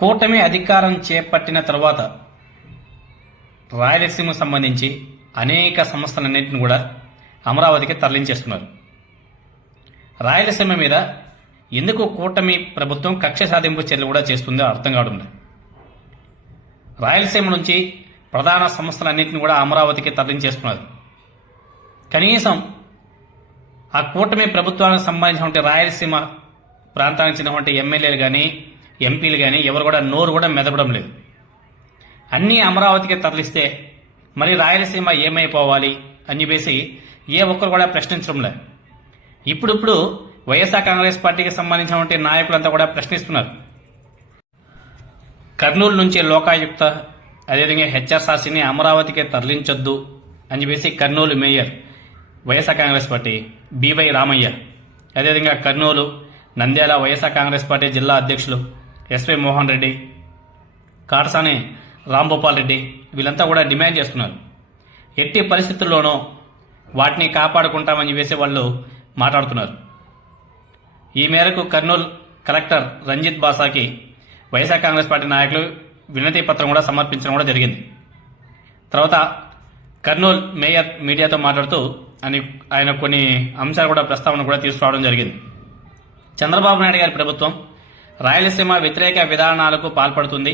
కూటమి అధికారం చేపట్టిన తర్వాత రాయలసీమకు సంబంధించి అనేక సంస్థలన్నింటిని కూడా అమరావతికి తరలించేస్తున్నారు. రాయలసీమ మీద ఎందుకు కూటమి ప్రభుత్వం కక్ష సాధింపు చర్యలు కూడా చేస్తుందో అర్థం కావడం రాయలసీమ నుంచి ప్రధాన సంస్థలన్నింటిని కూడా అమరావతికి తరలించేస్తున్నారు. కనీసం ఆ కూటమి ప్రభుత్వానికి సంబంధించినటువంటి రాయలసీమ ప్రాంతానికి చెందినటువంటి ఎమ్మెల్యేలు కానీ ఎంపీలు కానీ ఎవరు కూడా నోరు కూడా మెదపడం లేదు. అన్నీ అమరావతికి తరలిస్తే మరి రాయలసీమ ఏమైపోవాలి అని చెప్పేసి ఏ ఒక్కరు కూడా ప్రశ్నించడం లేదు. ఇప్పుడిప్పుడు వైఎస్ఆర్ కాంగ్రెస్ పార్టీకి సంబంధించినటువంటి నాయకులంతా కూడా ప్రశ్నిస్తున్నారు. కర్నూలు నుంచి లోకాయుక్త అదేవిధంగా హెచ్ఆర్ఆర్సీని అమరావతికి తరలించొద్దు అని చెప్పేసి Kurnool mayor YSR Congress party BY Ramaiah అదేవిధంగా కర్నూలు నంద్యాల వైఎస్ఆర్ కాంగ్రెస్ పార్టీ జిల్లా అధ్యక్షులు ఎస్వై మోహన్ రెడ్డి కాటసాని రాంభూపాల్ రెడ్డి వీళ్ళంతా కూడా డిమాండ్ చేస్తున్నారు. ఎట్టి పరిస్థితుల్లోనూ వాటిని కాపాడుకుంటామని చెప్పేసి వాళ్ళు మాట్లాడుతున్నారు. ఈ మేరకు కర్నూలు కలెక్టర్ రంజిత్ బాసాకి వైఎస్ఆర్ కాంగ్రెస్ పార్టీ నాయకులు వినతి పత్రం కూడా సమర్పించడం కూడా జరిగింది. తర్వాత కర్నూలు మేయర్ మీడియాతో మాట్లాడుతూ అని ఆయన కొన్ని అంశాలు కూడా ప్రస్తావన కూడా తీసుకురావడం జరిగింది. చంద్రబాబు నాయుడు గారి ప్రభుత్వం రాయలసీమ వ్యతిరేక విధానాలకు పాల్పడుతుంది.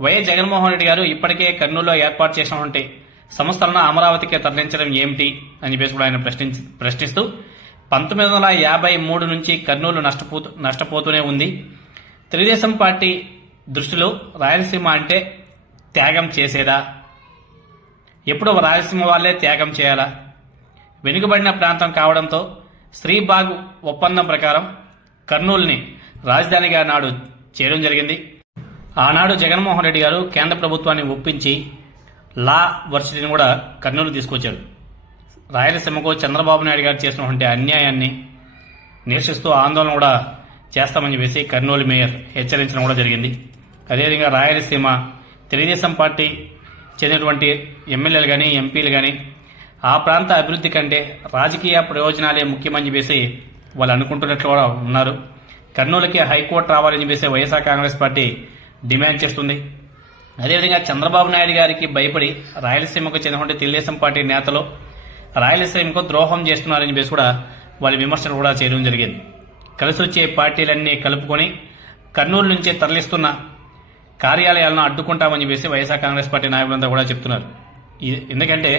వైఎస్ జగన్మోహన్ రెడ్డి గారు ఇప్పటికే కర్నూలులో ఏర్పాటు చేసినటువంటి సంస్థలను అమరావతికి తరలించడం ఏమిటి అని చెప్పేసి కూడా ఆయన ప్రశ్నించి ప్రశ్నిస్తూ పంతొమ్మిది వందల యాభై మూడు నుంచి కర్నూలు నష్టపోతూ నష్టపోతూనే ఉంది. తెలుగుదేశం పార్టీ దృష్టిలో రాయలసీమ అంటే త్యాగం చేసేదా? ఎప్పుడు రాయలసీమ వాళ్ళే త్యాగం చేయాలా? వెనుకబడిన ప్రాంతం కావడంతో శ్రీబాగ్ ఒప్పందం ప్రకారం కర్నూలుని రాజధానిగా నాడు చేయడం జరిగింది. ఆనాడు జగన్మోహన్ రెడ్డి గారు కేంద్ర ప్రభుత్వాన్ని ఒప్పించి లా వర్సిటీని కూడా కర్నూలు తీసుకొచ్చాడు. రాయలసీమకు చంద్రబాబు నాయుడు గారు చేసినటువంటి అన్యాయాన్ని నిరసిస్తూ ఆందోళన కూడా చేస్తామని చెప్పేసి కర్నూలు మేయర్ హెచ్చరించడం కూడా జరిగింది. అదేవిధంగా రాయలసీమ తెలుగుదేశం పార్టీ చెందినటువంటి ఎమ్మెల్యేలు కానీ ఎంపీలు కానీ ఆ ప్రాంత అభివృద్ధి కంటే రాజకీయ ప్రయోజనాలే ముఖ్యమని చెప్పేసి వాళ్ళు అనుకుంటున్నట్లు కూడా ఉన్నారు. కర్నూలుకి హైకోర్టు రావాలని చెప్పేసి వైఎస్ఆర్ కాంగ్రెస్ పార్టీ డిమాండ్ చేస్తుంది. అదేవిధంగా చంద్రబాబు నాయుడు గారికి భయపడి రాయలసీమకు చెందినటువంటి తెలుగుదేశం పార్టీ నేతలు రాయలసీమకు ద్రోహం చేస్తున్నారని చెప్పేసి కూడా వాళ్ళ విమర్శలు కూడా చేయడం జరిగింది. కలిసి వచ్చే పార్టీలన్నీ కలుపుకొని కర్నూలు నుంచి తరలిస్తున్న కార్యాలయాలను అడ్డుకుంటామని చెప్పేసి వైఎస్ఆర్ కాంగ్రెస్ పార్టీ నాయకులంతా కూడా చెప్తున్నారు. ఎందుకంటే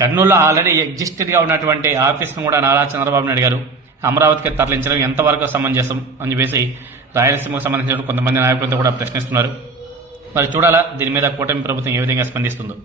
కర్నూలులో ఆల్రెడీ ఎగ్జిస్టెడ్గా ఉన్నటువంటి ఆఫీస్ను కూడా నారా చంద్రబాబు నాయుడు గారు అమరావతికి తరలించడం ఎంతవరకు సమంజసం అని చెప్పేసి రాయలసీమకు సంబంధించిన కొంతమంది నాయకులతో కూడా ప్రశ్నిస్తున్నారు. మరి చూడాలా దీని మీద కూటమి ప్రభుత్వం ఏ విధంగా స్పందిస్తుందో.